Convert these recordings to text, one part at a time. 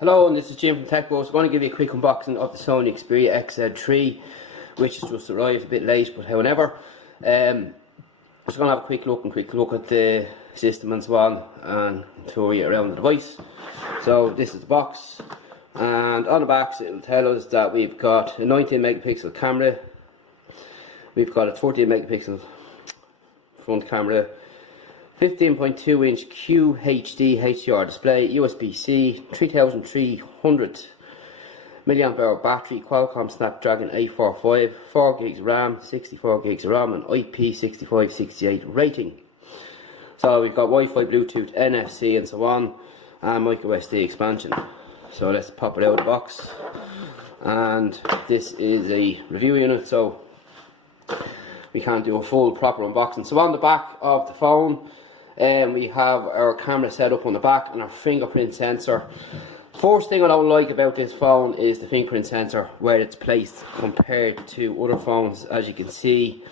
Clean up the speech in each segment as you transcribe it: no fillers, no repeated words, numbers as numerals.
Hello, and this is Jim from TechBro. I'm going to give you a quick unboxing of the Sony Xperia XZ3, which has just arrived a bit late, but however. Just going to have a quick look at the system and so on, and tour you around the device. So this is the box, and on the back it will tell us that we've got a 19 megapixel camera, we've got a 14 megapixel front camera, 15.2 inch QHD HDR display, USB-C, 3300 mAh battery, Qualcomm Snapdragon 845, 4 gigs RAM, 64 gigs of RAM, and IP6568 rating. So we've got Wi-Fi, Bluetooth, NFC and so on, and micro SD expansion. So let's pop it out of the box. And this is a review unit, so we can't do a full proper unboxing. So on the back of the phone, we have our camera set up on the back and our fingerprint sensor. First thing I don't like about this phone is the fingerprint sensor, where it's placed compared to other phones. As you can see,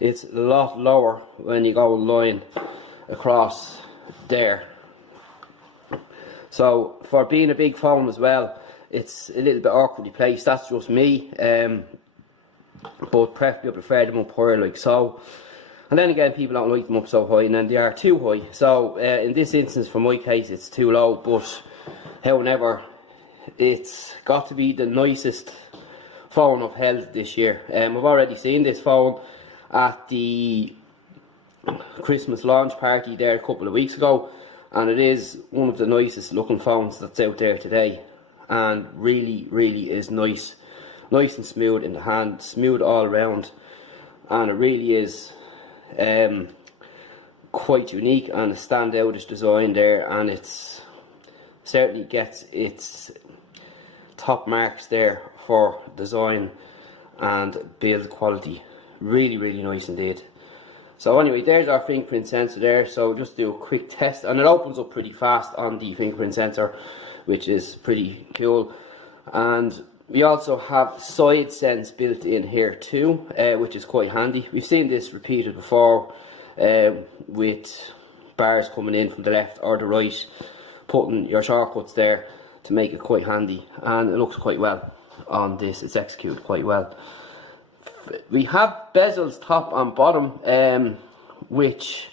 it's a lot lower when you go line across there. So for being a big phone as well, it's a little bit awkwardly placed. That's just me, but preferably I prefer them up higher like so. And then again, people don't like them up so high, and then they are too high. So in this instance, for my case, it's too low. But however, it's got to be the nicest phone I've held this year. I've already seen this phone at the Christmas launch party there a couple of weeks ago, and it is one of the nicest looking phones that's out there today, and really is nice and smooth in the hand, smooth all around, and it really is quite unique and a standoutish design there, and it's certainly gets its top marks there for design and build quality. Really nice indeed. So anyway, there's our fingerprint sensor there. So just do a quick test, and it opens up pretty fast on the fingerprint sensor, which is pretty cool. And we also have side sense built in here too, which is quite handy. We've seen this repeated before with bars coming in from the left or the right, putting your shortcuts there to make it quite handy, and it looks quite well on this. It's executed quite well. We have bezels top and bottom, which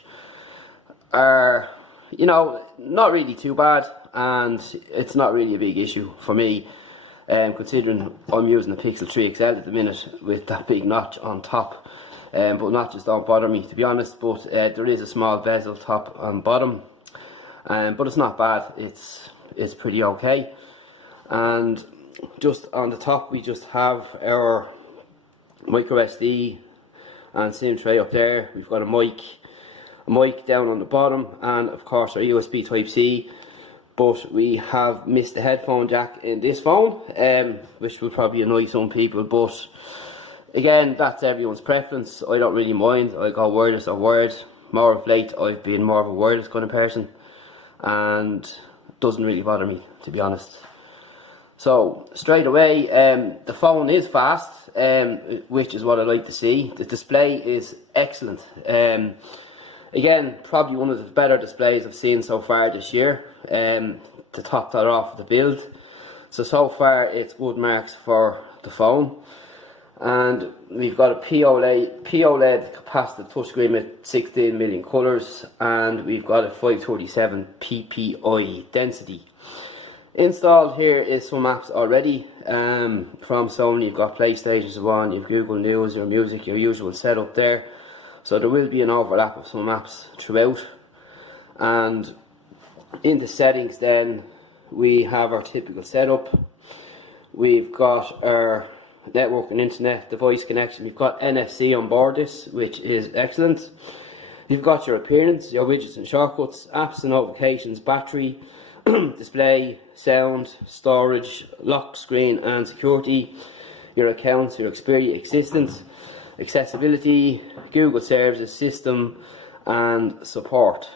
are, you know, not really too bad, and it's not really a big issue for me. Considering I'm using the Pixel 3 XL at the minute with that big notch on top, but notches don't bother me, to be honest. But there is a small bezel top and bottom, but it's not bad. It's pretty okay. And just on the top, we just have our micro SD and SIM tray up there. We've got a mic down on the bottom, and of course our USB Type-C. But we have missed the headphone jack in this phone, which will probably annoy some people, but again, that's everyone's preference. I don't really mind. I go wireless or wired. More of late, I've been more of a wireless kind of person, and it doesn't really bother me, to be honest. So straight away, the phone is fast, which is what I like to see. The display is excellent. Again, probably one of the better displays I've seen so far this year, to top that off the build. So far it's good marks for the phone. And we've got a POLED capacitive touchscreen with 16 million colours, and we've got a 537 ppi density. Installed here is some apps already from Sony. You've got PlayStation, so on, you've Google News, your music, your usual setup there. So there will be an overlap of some apps throughout. And in the settings then, we have our typical setup. We've got our network and internet device connection. We've got NFC on board this, which is excellent. You've got your appearance, your widgets and shortcuts, apps and notifications, battery, display, sound, storage, lock screen and security, your accounts, your Xperia Assistant, accessibility, Google Services, system and support.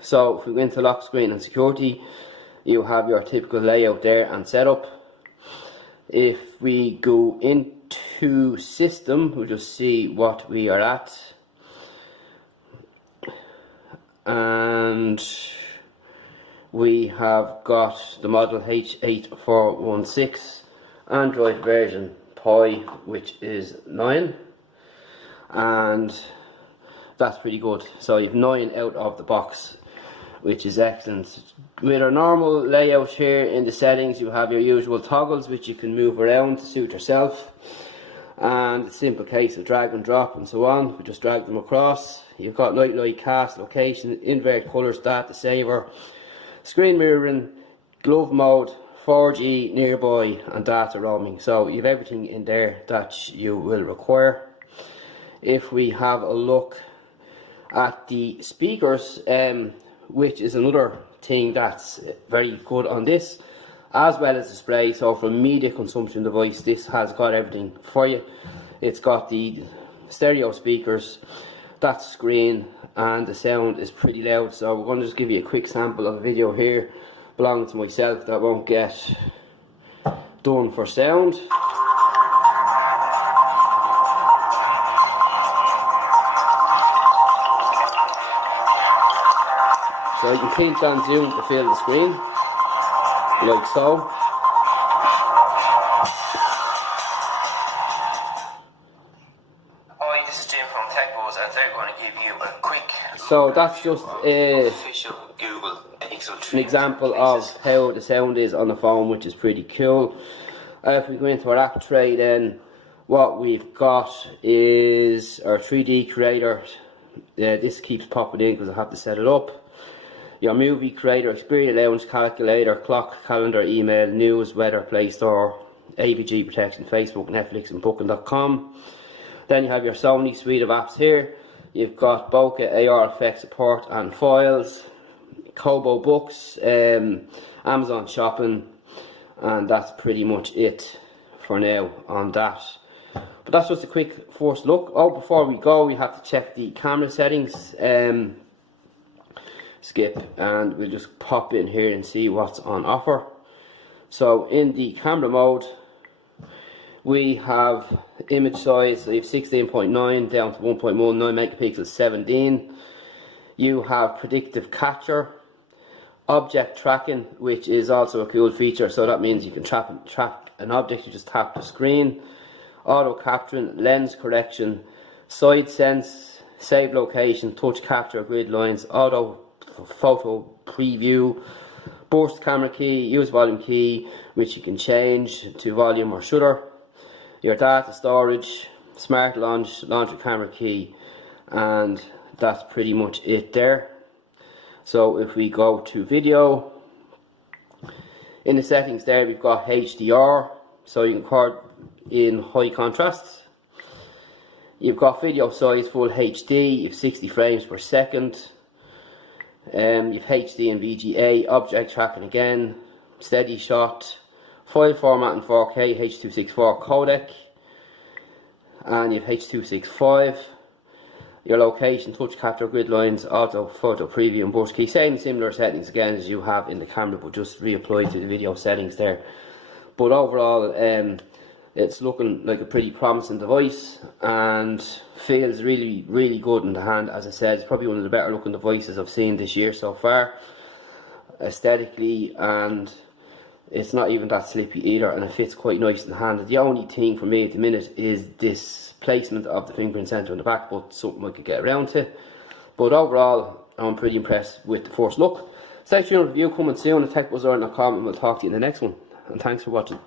So if we go into lock screen and security, you have your typical layout there and setup. If we go into system, we'll just see what we are at. And we have got the model H8416 Android version Pie, which is 9, and that's pretty good. So you have 9 out of the box, which is excellent. With our normal layout here in the settings, you have your usual toggles which you can move around to suit yourself, and a simple case of drag and drop and so on. We just drag them across. You've got night light, cast, location, invert colours, data saver, screen mirroring, glove mode, 4G nearby, and data roaming. So you have everything in there that you will require. If we have a look at the speakers, which is another thing that's very good on this, as well as display. So for media consumption device, this has got everything for you. It's got the stereo speakers, that screen, and the sound is pretty loud. So we're going to just give you a quick sample of a video here belonging to myself that won't get done for sound. So you can pinch and zoom to fill the screen, like so. Hi, this is Jim from TechBuzz, and they're going to give you a quick. So that's just official Google an example of how the sound is on the phone, which is pretty cool. If we go into our app tray, then what we've got is our 3D creator. This keeps popping in because I have to set it up. Your movie creator, Xperia Lounge, calculator, clock, calendar, email, news, weather, Play Store, AVG protection, Facebook, Netflix, and Booking.com. Then you have your Sony suite of apps here. You've got bokeh, AR effects support and files, Kobo books, Amazon shopping, and that's pretty much it for now on that. But that's just a quick first look. Oh, before we go, we have to check the camera settings. Skip, and we'll just pop in here and see what's on offer. So in the camera mode, we have image size, so you have 16.9 down to 1.19 megapixels, 17. You have predictive capture, object tracking, which is also a cool feature. So that means you can track an object, you just tap the screen. Auto capturing, lens correction, side sense, save location, touch capture, grid lines, auto photo preview, burst camera key, use volume key, which you can change to volume or shutter, your data storage, smart launch with camera key, and that's pretty much it there. So if we go to video, in the settings there we've got HDR, so you can record in high contrast. You've got video size full HD, you've 60 frames per second. You've HD and VGA, object tracking again, steady shot, file format in 4K, H.264 codec, and you've H.265. Your location, touch capture, grid lines, auto photo preview, and burst key. Same similar settings again as you have in the camera, but just reapply to the video settings there. But overall, it's looking like a pretty promising device and feels really, really good in the hand. As I said, it's probably one of the better looking devices I've seen this year so far, aesthetically, and it's not even that slippy either, and it fits quite nice in the hand. The only thing for me at the minute is this placement of the fingerprint sensor in the back, but something I could get around to. But overall, I'm pretty impressed with the first look. Stay tuned, review coming soon at techbuzzard.com, and we'll talk to you in the next one. And thanks for watching.